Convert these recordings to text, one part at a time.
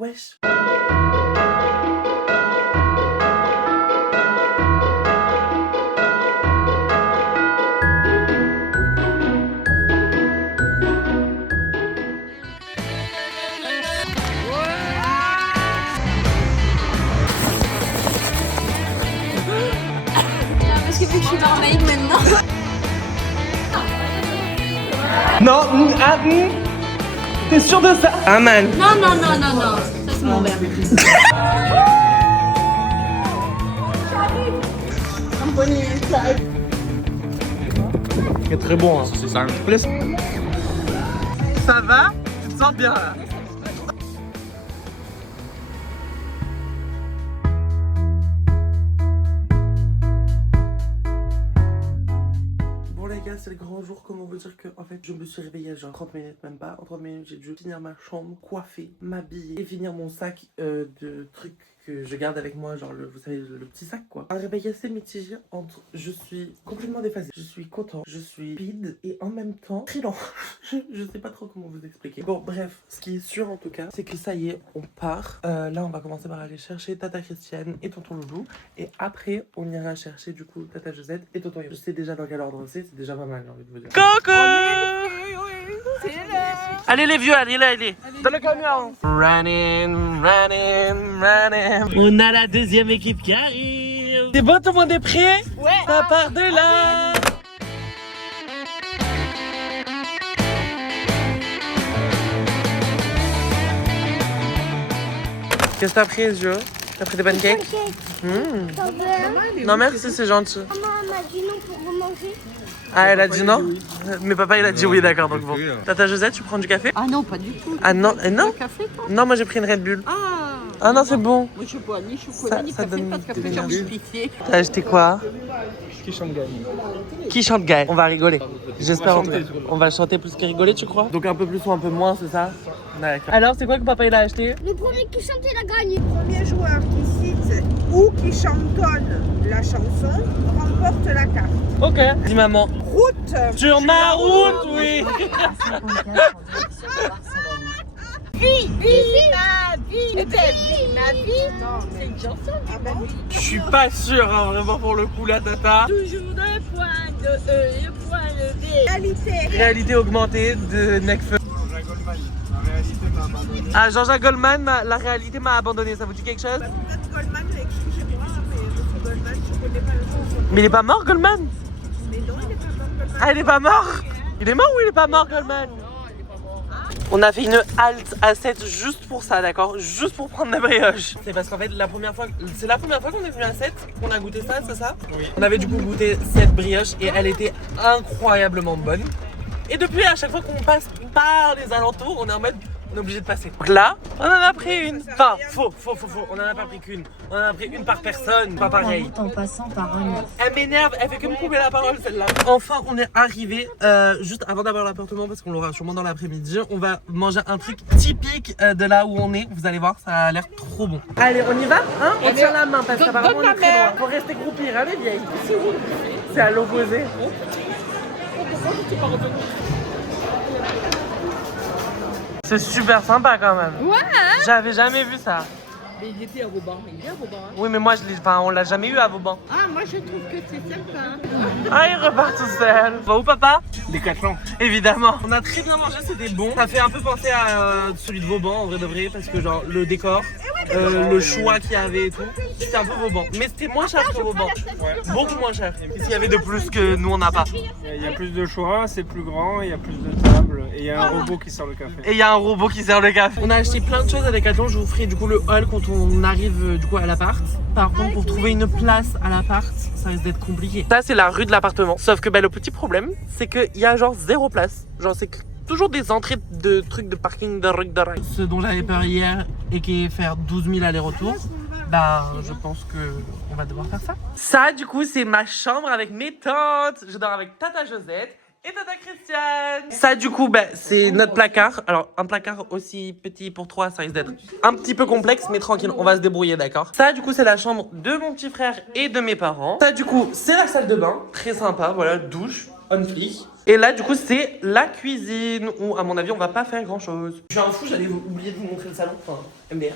Wesh. Parce que vu que je suis mermaid maintenant. Non, t'es sûr de ça? Ah man. Non, non, non, non, non. Ça c'est mon verre. C'est très bon, hein. C'est ça. Ça va? Tu te sens bien là? Bon les gars, c'est le grand jour. Comment vous dire que en fait je me suis réveillée à genre 30 minutes, même pas. En 30 minutes j'ai dû finir ma chambre, coiffer, m'habiller et finir mon sac de trucs que je garde avec moi, genre vous savez le petit sac quoi. Un réveil assez mitigé entre je suis complètement déphasée, je suis content, je suis vide et en même temps très lent. je sais pas trop comment vous expliquer. Bon bref, ce qui est sûr en tout cas, c'est que ça y est, on part. Là on va commencer par aller chercher Tata Christiane et Tonton Loulou. Et après on ira chercher du coup Tata Josette et Tonton Yo. Je sais déjà dans quel ordre c'est déjà pas mal j'ai envie de vous dire. Coucou! Allez les vieux, allez. Dans le camion. Running. On a la deuxième équipe qui arrive. C'est bon, tout le monde est prêt? Ouais. Ça part de là. Qu'est-ce que t'as pris, Jo? T'as pris des pancakes? Non merci, c'est gentil. Maman m'a dit non pour manger. Ah, elle a dit non? Mais papa il a dit oui, d'accord, donc bon. Tata Josette, tu prends du café? Ah non, pas du tout. Ah non, non? Café, toi? Non, moi j'ai pris une Red Bull. Ah non, c'est bon. Moi je bois ni chocolat ni Ça café donne parce qu'après de j'ai envie de l'énergie. pisser. T'as acheté quoi? Qui chante Gaël? On va rigoler. J'espère en tout cas. On va chanter plus que rigoler, tu crois? Donc un peu plus ou un peu moins, c'est ça? D'accord. Alors, c'est quoi que papa il a acheté? Le premier qui chante, il a gagné. Le premier joueur qui cite ou qui chantonne la chanson remporte la carte. Ok. Dis maman. Route. Sur ma route, oui. Vie, ma vie, ma vie. C'est une chanson. Ah ben oui. Je suis pas sûr, hein, vraiment pour le coup, la tata. Toujours le point de E, le point de B. Réalité. Réalité augmentée de Necfeu. Ah, Jean-Jacques Goldman, la réalité m'a abandonné. Ça vous dit quelque chose? Peut-être Goldman, excusez-moi, mais monsieur Goldman, je connais pas le nom. Mais il est pas mort, Goldman? Mais non, il est pas mort, Goldman. Ah, il est pas mort? Il est mort ou il est pas mort, Goldman? On a fait une halte à 7 juste pour ça, d'accord? Juste pour prendre des brioches. C'est parce qu'en fait, c'est la première fois qu'on est venu à 7 qu'on a goûté ça, c'est ça? Oui. On avait du coup goûté 7 brioches et elle était incroyablement bonne. Et depuis, à chaque fois qu'on passe par les alentours, on est en mode, on est obligé de passer. Donc là, on en a pris une. Enfin, faux. On en a pas pris qu'une. On en a pris une par personne, pas pareil. En passant par un. Elle m'énerve, elle fait que me couper la parole celle-là. Enfin, on est arrivé juste avant d'avoir l'appartement parce qu'on l'aura sûrement dans l'après-midi. On va manger un truc typique de là où on est. Vous allez voir, ça a l'air trop bon. Allez, on y va, hein? On tient la main parce qu'apparemment on est très loin. Faut rester groupir, hein les vieilles. C'est à l'opposé. C'est super sympa quand même. Ouais, hein? J'avais jamais vu ça. Mais il était à Vauban. Il est à Vauban. Hein? Oui, mais moi, on l'a jamais eu à Vauban. Ah, moi je trouve que c'est sympa. Hein? Ah, il repart tout seul. Va où, papa? Décathlon. Évidemment. On a très bien mangé, c'était bon. Ça fait un peu penser à celui de Vauban, en vrai de vrai, parce que genre le décor, le choix qu'il y avait et tout, c'était un peu Vauban. Mais c'était moins cher que Vauban. Beaucoup moins cher. Qu'est-ce qu'il y avait de plus que nous, on n'a pas? Il y a plus de choix, c'est plus grand, il y a plus de tables et il y a un robot qui sert le café. Et il y a un robot qui sert le café. On a acheté plein de choses à Decathlon. Je vous ferai du coup le haul quand on arrive du coup à l'appart. Par contre, pour trouver une place à l'appart, ça risque d'être compliqué. Ça, c'est la rue de l'appartement. Sauf que le petit problème, c'est qu'il y a genre 0 place. Genre, c'est toujours des entrées de trucs de parking de rue de rail. Ce dont j'avais peur hier et qui est faire 12 000 allers-retours, bah, je pense qu'on va devoir faire ça. Ça, du coup, c'est ma chambre avec mes tantes. Je dors avec Tata Josette et Tata Christiane. Ça, du coup, bah, c'est notre placard. Alors, un placard aussi petit pour 3, ça risque d'être un petit peu complexe, mais tranquille, on va se débrouiller, d'accord? Ça, du coup, c'est la chambre de mon petit frère et de mes parents. Ça, du coup, c'est la salle de bain. Très sympa, voilà, douche. on fleek. Et là, du coup, c'est la cuisine où, à mon avis, on va pas faire grand chose. Je suis un fou, j'allais oublier de vous montrer le salon. Enfin, MDR.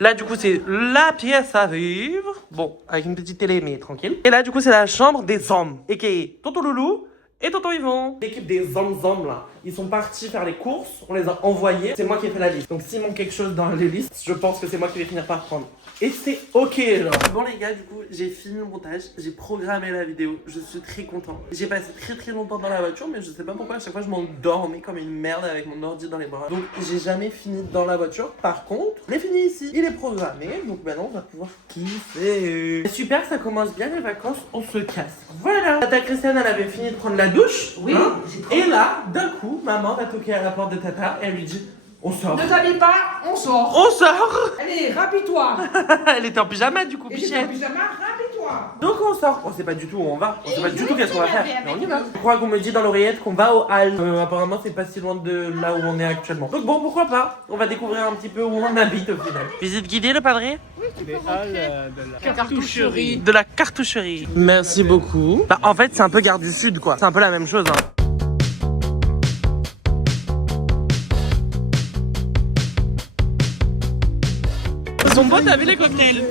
Là, du coup, c'est la pièce à vivre. Bon, avec une petite télé, mais tranquille. Et là, du coup, c'est la chambre des hommes. Et qui est Tonton Loulou et Tonton Yvon. L'équipe des hommes là, ils sont partis faire les courses. On les a envoyés. C'est moi qui ai fait la liste. Donc, s'il manque quelque chose dans les listes, je pense que c'est moi qui vais finir par prendre. Et c'est ok, genre. Bon les gars, du coup, j'ai fini le montage, j'ai programmé la vidéo, je suis très content. J'ai passé très longtemps dans la voiture, mais je sais pas pourquoi, à chaque fois je m'endormais comme une merde avec mon ordi dans les bras. Donc j'ai jamais fini dans la voiture. Par contre, je l'ai fini ici, il est programmé, donc maintenant on va pouvoir kiffer. Super, ça commence bien les vacances, on se casse. Voilà. Tata Christiane, elle avait fini de prendre la douche. Oui. Hein, et là, d'un coup, maman va toquer à la porte de Tata et elle lui dit... On sort. Ne t'habille pas, on sort. On sort. Allez, rapide-toi. Elle était en pyjama du coup, Et j'étais en pyjama, rapide-toi. Donc on sort. On sait pas du tout où on va. On sait pas du tout qu'est-ce qu'on va faire. Mais on y va. Je crois qu'on me dit dans l'oreillette qu'on va au hall. Apparemment c'est pas si loin de là où on est actuellement. Donc bon, pourquoi pas. On va découvrir un petit peu où on habite au final. Visite guidée le padré. Les halles de la cartoucherie. De la cartoucherie. Merci beaucoup. Bah en fait c'est un peu Gare du Sud quoi. C'est un peu la même chose hein. Ils sont beaux, t'as vu les cocktails? Ouais.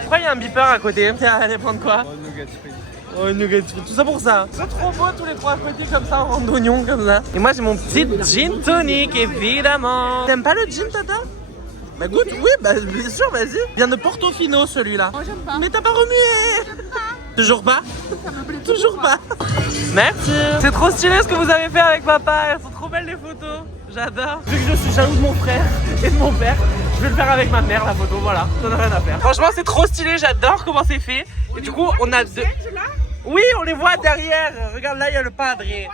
Pourquoi il y a un beeper à côté? Tiens, allez prendre quoi? Oh, nougat frites. Oh, nougat frites, tout ça pour ça. C'est trop beau tous les trois à côté comme ça, en d'oignon comme ça. Et moi j'ai mon petit gin tonic évidemment. T'aimes pas le gin Tata? Bah goûte, oui, bah bien sûr, vas-y. Vient de Portofino celui-là. Moi, j'aime pas. Mais t'as pas remué? Toujours pas? Toujours pas. Merci. C'est trop stylé ce que vous avez fait avec papa. Elles sont trop belles les photos. J'adore. Vu que je suis jaloux de mon frère et de mon père, je vais le faire avec ma mère la photo, voilà. Ça n'a rien à faire. Franchement c'est trop stylé, j'adore comment c'est fait. Et du coup on a deux... Oui on les voit derrière. Regarde là il y a le padré.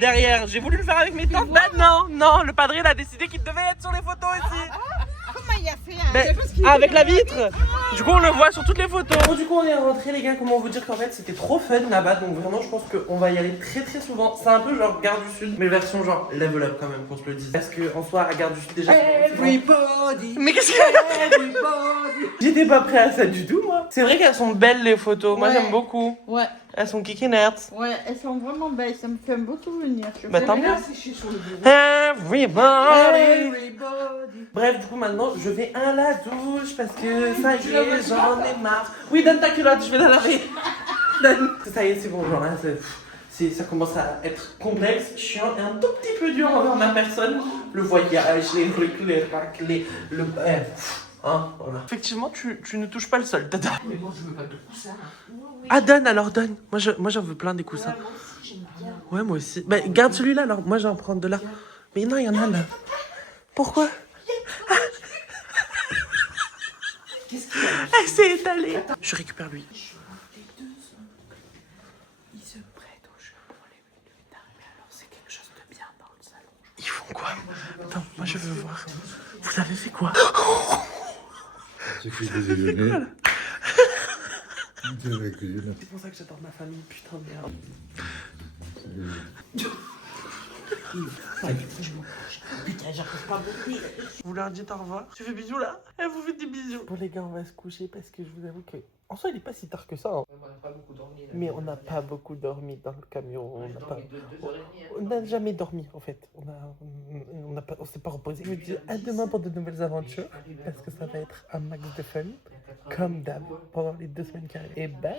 Derrière, j'ai voulu le faire avec mes tantes. Bah non, le padré il a décidé qu'il devait être sur les photos ici. Comment il a fait Avec la vitre. Du coup on le voit sur toutes les photos. Bon, du coup on est rentré les gars, comment vous dire qu'en fait c'était trop fun là-bas. Donc vraiment je pense qu'on va y aller très souvent. C'est un peu genre Gare du Sud, mais version genre level up quand même qu'on se le dise. Parce que en soi à Gare du Sud déjà Everybody. mais qu'est-ce que j'étais pas prêt à ça du tout moi. C'est vrai qu'elles sont belles les photos, moi Ouais. j'aime beaucoup. Ouais, Elles sont kikinettes. ouais, elles sont vraiment belles, ça me fait beaucoup venir. Bah tant mieux. Everybody. Bref, du coup maintenant je vais à la douche parce que ça y est, j'en ai marre. Oui, donne ta culotte, je vais la laver. Donne. Ça y est, c'est bon, genre là, ça commence à être complexe, chiant et un tout petit peu dur envers ma personne. Le voyage, les raclés, le... Hein, voilà. Effectivement, tu ne touches pas le sol, Tata. Mais moi, je veux pas de coussins. Ah, donne alors, donne. Moi j'en veux plein des coussins. Ouais, moi aussi. Bah, garde celui-là alors, moi j'en prends de là. Mais non, il y en a là. Pourquoi? Qu'est-ce qu'il y a? Elle s'est étalée. Je récupère lui. Il se prête au jeu pour les minutes d'arrivée. Alors, c'est quelque chose de bien dans le salon. Ils font quoi? Attends, moi je veux voir. Vous avez fait quoi? J'ai fait déjeuner. C'est pour ça que j'adore ma famille, putain de merde. Putain, j'arrive pas beaucoup. Vous leur dites au revoir? Tu fais bisous là? Elle vous fait des bisous. Bon les gars, on va se coucher parce que je vous avoue que... En soi, il est pas si tard que ça. Hein. On n'a pas beaucoup dormi. Là. Mais on n'a pas beaucoup dormi dans le camion. On On n'a jamais dormi en fait. On s'est pas reposé. Je vous dis à demain pour de nouvelles aventures. Parce que ça va être un max de fun. Comme d'hab pendant les 2 semaines qui arrivent. Et bye!